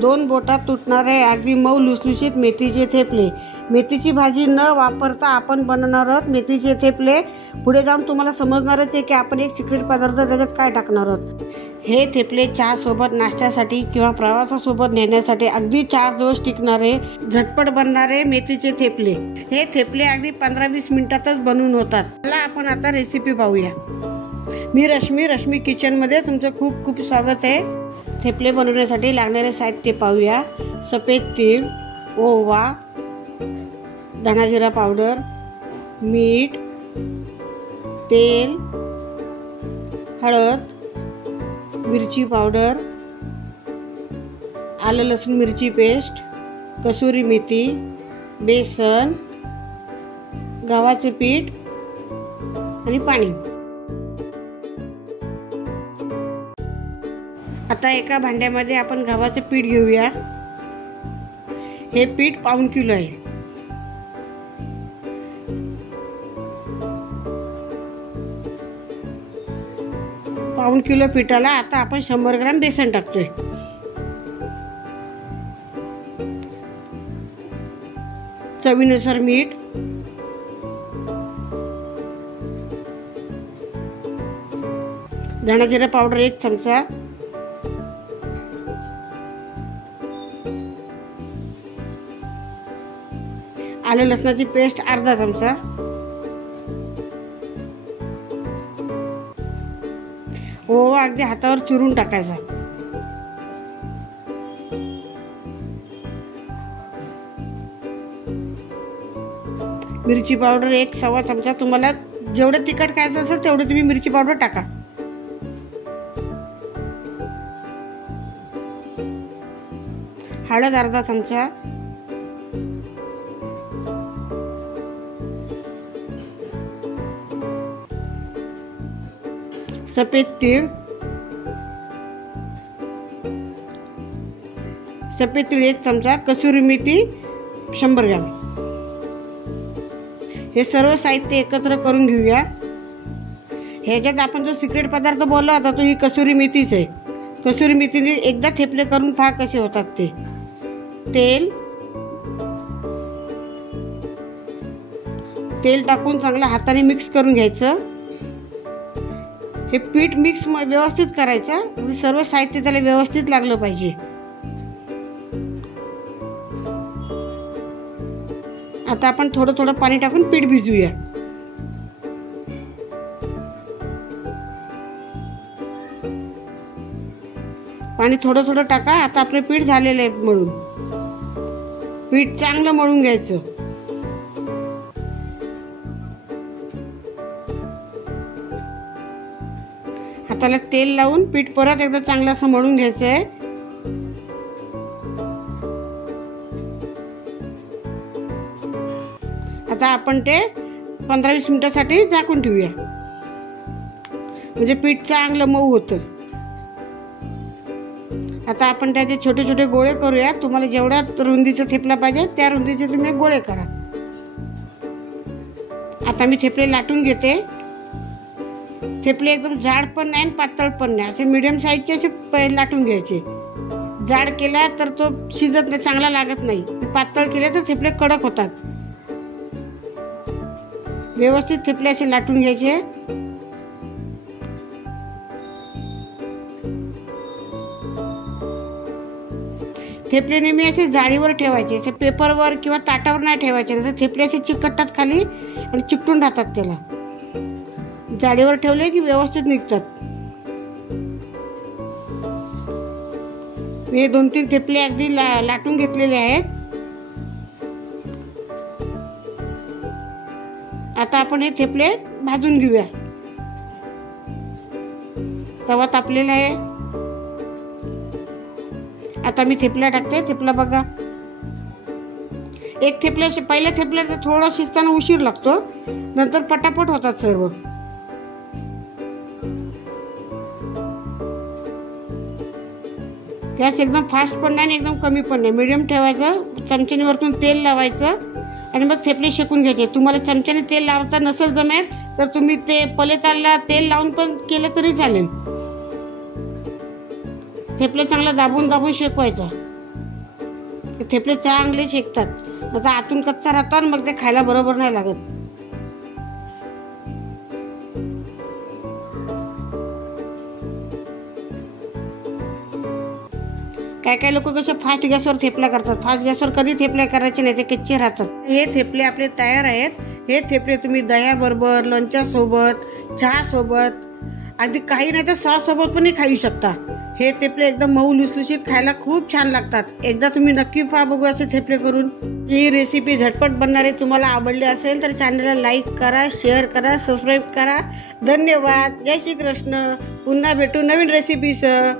2 बोटात तुटणारे अगदी मऊ लुसलुशीत मेथीचे थेपले। मेथीची भाजी न वापरता आपण बनवणार आहोत मेथीचे थेपले। पुढे जाऊन तुम्हाला समजणारच आहे की आपण एक सिक्रेट पदार्थ त्याच्यात काय टाकणार आहोत। हे थेपले चहासोबत, नाश्त्यासाठी किंवा प्रवासासोबत नेण्यासाठी अगदी 4 दिवस टिकणारे, झटपट बनणारे मेथीचे थेपले। हे थेपले अगदी 15-20 मिनिटातच बनवून होतात। चला आपण आता रेसिपी पाहूया। मी रश्मी किचनमध्ये तुमचं खूप खूप स्वागत आहे। थेपले बनवण्यासाठी लागणारे साहित्य पाहूया। सफेद तीळ, ओवा, धना-जिरा पावडर, मीठ, तेल, हळद, मिरची पावडर, आलं लसूण मिरची पेस्ट, कसुरी मेथी, बेसन, गव्हाचे पीठ आणि पाणी। आता एका भांड्यामध्ये आपण गव्हाचे पीठ घेऊया। हे पीठ 1 किलो आहे। पाऊण किलो पिठाला आता आपण 100 ग्राम बेसन टाकतोय। चवीनुसार मीठ, धना-जिरा पावडर 1 चमचा, आलं लसणाची पेस्ट अर्धा चमचा, ओवा अगदी हातावर चुरून टाकायचा, मिरची पावडर 1 सव्वा चमचा। तुम्हाला जेवढं तिखट खायचं असेल तेवढं तुम्ही मिरची पावडर टाका। हळद अर्धा चमचा, सफेद तीळ 1 चमचा, कसुरी मेथी 100 ग्राम। हे सर्व साहित्य एकत्र करून घेऊया। ह्याच्यात आपण जो सिक्रेट पदार्थ बोलला होता तो ही कसुरी मेथीच आहे। कसुरी मेथीने एकदा थेपले करून पहा कसे होतात ते। तेल टाकून चांगलं हाताने मिक्स करून घ्यायचं। हे पीठ मिक्स व्यवस्थित करायचं, सर्व साहित्य त्याला व्यवस्थित लागलं पाहिजे। आता आपण थोडं पाणी टाकून पीठ भिजवूया। पाणी थोडं टाका। आता आपलं पीठ झालेलं आहे मळून। पीठ चांगलं मळून घ्यायचं। हाताला तेल लावून पीठ परत एकदा चांगलं असं मळून घ्यायचं आहे। आता आपण ते 15-20 मिनिटासाठी झाकून ठेवूया, म्हणजे पीठ चांगलं मऊ होतं। आता आपण त्याचे छोटे छोटे गोळे करूया। तुम्हाला जेवढ्या रुंदीचा थेपला पाहिजे त्या रुंदीचे तुम्ही गोळे करा। आता मी थेपले लाटून घेते। थेपले एकदम जाड पण नाही आणि पातळ पण नाही, असे मीडियम साईजचे असे लाटून घ्यायचे। जाड केला तर तो शिजत नाही, चांगला लागत नाही। पातळ केले तर थेपले कडक होतात। व्यवस्थित थेपले असे लाटून घ्यायचे। थेपले नेहमी असे जाळीवर ठेवायचे, असे पेपरवर किंवा ताटावर नाही ठेवायचे, नाही तर थेपले असे चिकटतात खाली आणि चिकटून राहतात। त्याला जाळीवर ठेवले की व्यवस्थित निघतात। मी 2-3 थेपले अगदी लाटून घेतलेले आहेत। आता आपण हे थेपले भाजून घेऊया। तवा तापलेला आहे। आता मी थेपला टाकते। थेपला बघा, एक थेपल्या पहिल्या थेपल्याला थोडा शिजताना उशीर लागतो, नंतर पटापट होतात सर्व। गॅस एकदम फास्ट पण नाही एकदम कमी पण नाही, मीडियम ठेवायचं। चमच्याने वरतून तेल लावायचं आणि मग थेपले शेकून घ्यायचे। तुम्हाला चमच्याने तेल लावता नसेल जमेल तर तुम्ही ते पलेताला तेल लावून पण केलं तरी चालेल। थेपले चांगला दाबून शेकवायचा। ते थेपले चांगले शेकतात, आता आतून कच्चा राहतात, मग ते खायला बरोबर नाही लागत. काय काय लोक कसे फास्ट गॅसवर थेपल्या करतात. फास्ट गॅसवर कधी थेपल्या करायचे नाही, ते कच्चे राहतात. हे थेपले आपले तयार आहेत. हे थेपले तुम्ही दह्याबरोबर, लोणच्यासोबत, चहासोबत, अगदी काही नाही तर सॉससोबत पण खाऊ शकता. हे थेपले एकदम मऊ लुसलुशीत, खायला खूप छान लागतात. एकदा तुम्ही नक्की पहा बघू असे थेपले करून. ही रेसिपी झटपट बनणारे तुम्हाला आवडली असेल तर चॅनलला लाईक करा, शेअर करा, सबस्क्राईब करा. धन्यवाद. जय श्री कृष्ण. पुन्हा भेटू नवीन रेसिपीसह.